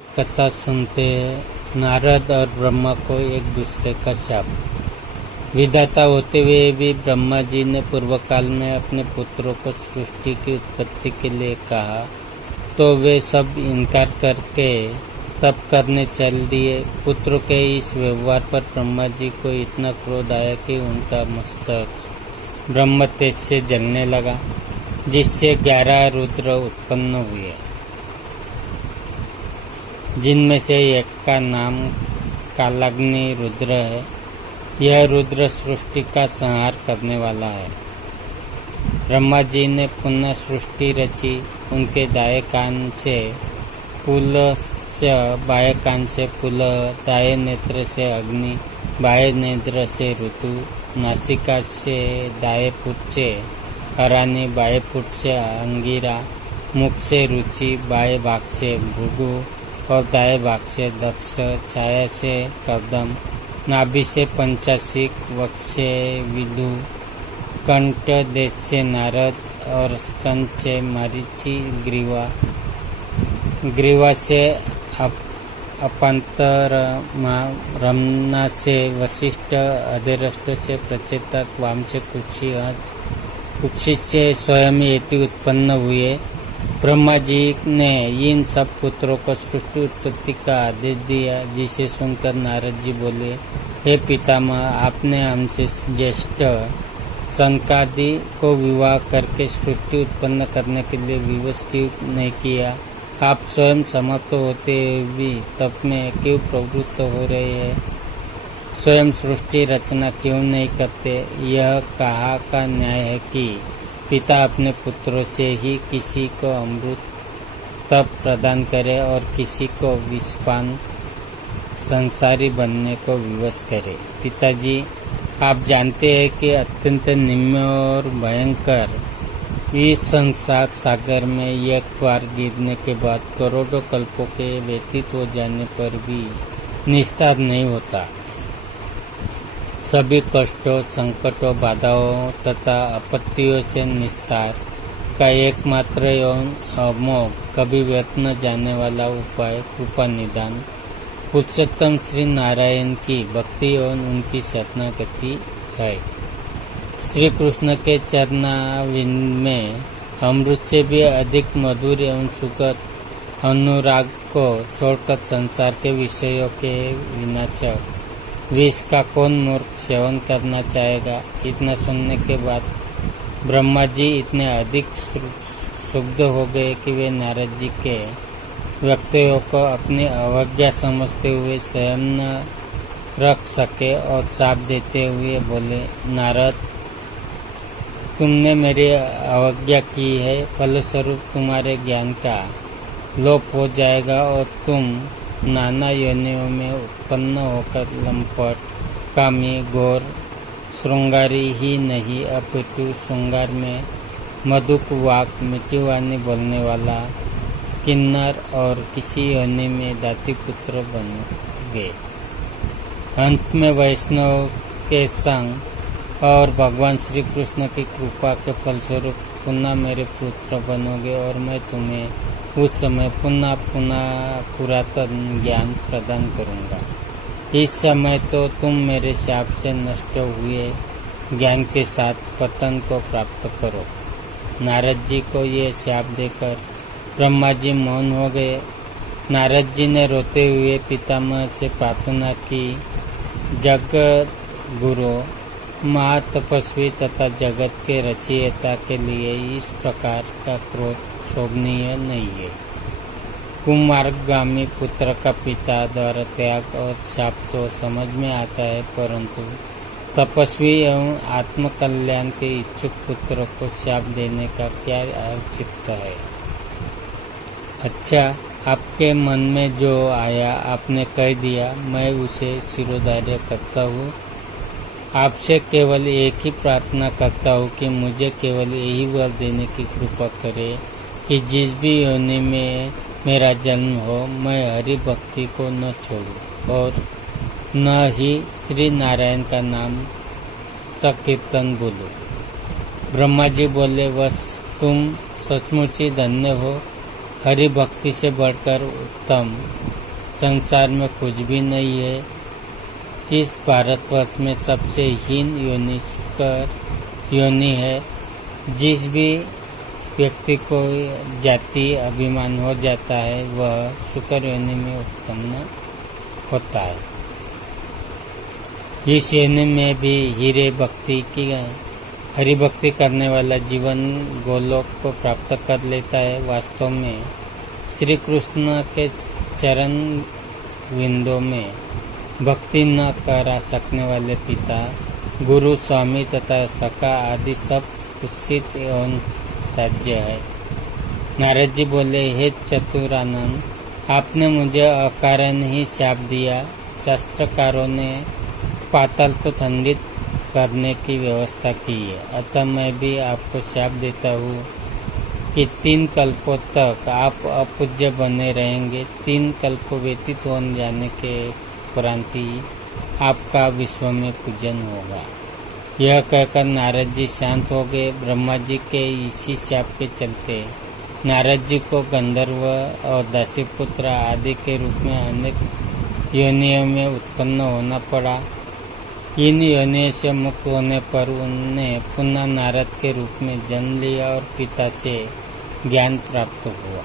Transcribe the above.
कथा सुनते हैं नारद और ब्रह्मा को एक दूसरे का शाप। विधाता होते हुए भी ब्रह्मा जी ने पूर्व काल में अपने पुत्रों को सृष्टि की उत्पत्ति के लिए कहा तो वे सब इनकार करके तप करने चल दिए। पुत्रों के इस व्यवहार पर ब्रह्मा जी को इतना क्रोध आया कि उनका मस्तक ब्रह्म तेज से जलने लगा, जिससे 11 रुद्र उत्पन्न हुए, जिनमें से एक का नाम कालाग्नि रुद्र है। यह रुद्र सृष्टि का संहार करने वाला है। ब्रह्मा जी ने पुनः सृष्टि रची। उनके दाएं कान से पुलस्त्य, बाएं कान से पुलह, दाएं नेत्र से अग्नि, बाएं नेत्र से ऋतु, नासिका से दाएं पुट से हरानी, बाएं पुट से अंगिरा, मुख से रुचि, बाएं भाग से भृगु और दाएं भाग से दक्ष, छाया से कर्दम, नाभि से पंचासिक, वक्ष से विदु, कंठ देश से नारद और स्तन से मरीचि, ग्रीवा से अपांतर, रमना से वशिष्ठ, अधेरष्ट से प्रचेतक, वाम से कुक्षित से स्वयं यति उत्पन्न हुए। ब्रह्मा जी ने इन सब पुत्रों को सृष्टि उत्पत्ति का आदेश दिया, जिसे सुनकर नारद जी बोले, हे पितामह, आपने हमसे ज्येष्ठ सनकादि को विवाह करके सृष्टि उत्पन्न करने के लिए विवश क्यों नहीं किया? आप स्वयं समाप्त होते भी तप में क्यों प्रवृत्त हो रहे हैं? स्वयं सृष्टि रचना क्यों नहीं करते? यह कहा का न्याय है कि पिता अपने पुत्रों से ही किसी को अमृत तप प्रदान करे और किसी को विषपान संसारी बनने को विवश करे। पिताजी, आप जानते हैं कि अत्यंत निम्न और भयंकर इस संसार सागर में एक बार गिरने के बाद करोड़ों कल्पों के व्यतीत हो जाने पर भी निस्तार नहीं होता। सभी कष्टों, संकटों, बाधाओं तथा आपत्तियों से निस्तार का एकमात्र एवं अमोघ, कभी व्यर्थ न जाने वाला उपाय कृपा निदान पुरुषोत्तम श्री नारायण की भक्ति एवं उनकी शरणागति है। श्री कृष्ण के चरणारविंद में अमृत से भी अधिक मधुर एवं सुखद अनुराग को छोड़कर संसार के विषयों के विनाशक विष का कौन मूर्ख सेवन करना चाहेगा? इतना सुनने के बाद ब्रह्मा जी इतने अधिक क्षुब्ध हो गए कि वे नारद जी के वक्तव्यों को अपनी अवज्ञा समझते हुए स्वयं न रख सके और शाप देते हुए बोले, नारद, तुमने मेरी अवज्ञा की है, फलस्वरूप तुम्हारे ज्ञान का लोप हो जाएगा और तुम नाना योनियों में उत्पन्न होकर लंपट, कामी, घोर, श्रृंगारी ही नहीं अपितु श्रृंगार में मधुक वाक, मीठी वाणी बोलने वाला किन्नर और किसी योनि में दाती पुत्र बनोगे। अंत में वैष्णव के संग और भगवान श्री कृष्ण की कृपा के फलस्वरूप पुनः मेरे पुत्र बनोगे और मैं तुम्हें उस समय पुनः पुरातन ज्ञान प्रदान करूंगा। इस समय तो तुम मेरे शाप से नष्ट हुए ज्ञान के साथ पतन को प्राप्त करो। नारद जी को ये शाप देकर ब्रह्मा जी मौन हो गए। नारद जी ने रोते हुए पितामह से प्रार्थना की, जगत गुरु, महातपस्वी तथा जगत के रचयिता के लिए इस प्रकार का क्रोध शोभनीय नहीं है। कुमार्गामी पुत्र का पिता द्वारा त्याग और शाप तो समझ में आता है, परंतु तपस्वी एवं आत्मकल्याण के इच्छुक पुत्र को शाप देने का क्या औचित्य है? अच्छा, आपके मन में जो आया आपने कह दिया, मैं उसे शिरोधार्य करता हूँ। आपसे केवल एक ही प्रार्थना करता हूँ कि मुझे केवल यही वर देने की कृपा करे कि जिस भी योनि में मेरा जन्म हो, मैं हरि भक्ति को न छोड़ूं और न ही श्री नारायण का नाम सकीर्तन बोलूं। ब्रह्मा जी बोले, बस तुम सचमुच ही धन्य हो। हरि भक्ति से बढ़कर उत्तम संसार में कुछ भी नहीं है। इस भारतवर्ष में सबसे हीन योनि शुकर योनि है। जिस भी व्यक्ति को जाति अभिमान हो जाता है वह शुकर योनि में उत्पन्न होता है। इस योनि में भी हरि भक्ति करने वाला जीवन गोलोक को प्राप्त कर लेता है। वास्तव में श्री कृष्ण के चरण विंदों में भक्ति न करा सकने वाले पिता, गुरु, स्वामी तथा सखा आदि सब कुत्सित एवं त्याज्य है। नारद जी बोले, हे चतुरानंद, आपने मुझे अकारण ही शाप दिया। शास्त्रकारों ने पाताल को खंडित करने की व्यवस्था की है, अतः मैं भी आपको शाप देता हूँ कि 3 कल्पों तक आप अपूज्य बने रहेंगे। 3 कल्प व्यतीत हो जाने के उपरांत ही आपका विश्व में पूजन होगा। यह कहकर नारद जी शांत हो गए। ब्रह्मा जी के इसी शाप के चलते नारद जी को गंधर्व और दासीपुत्र आदि के रूप में अनेक योनियों में उत्पन्न होना पड़ा। इन योनियों से मुक्त होने पर उन्हें पुनः नारद के रूप में जन्म लिया और पिता से ज्ञान प्राप्त हुआ।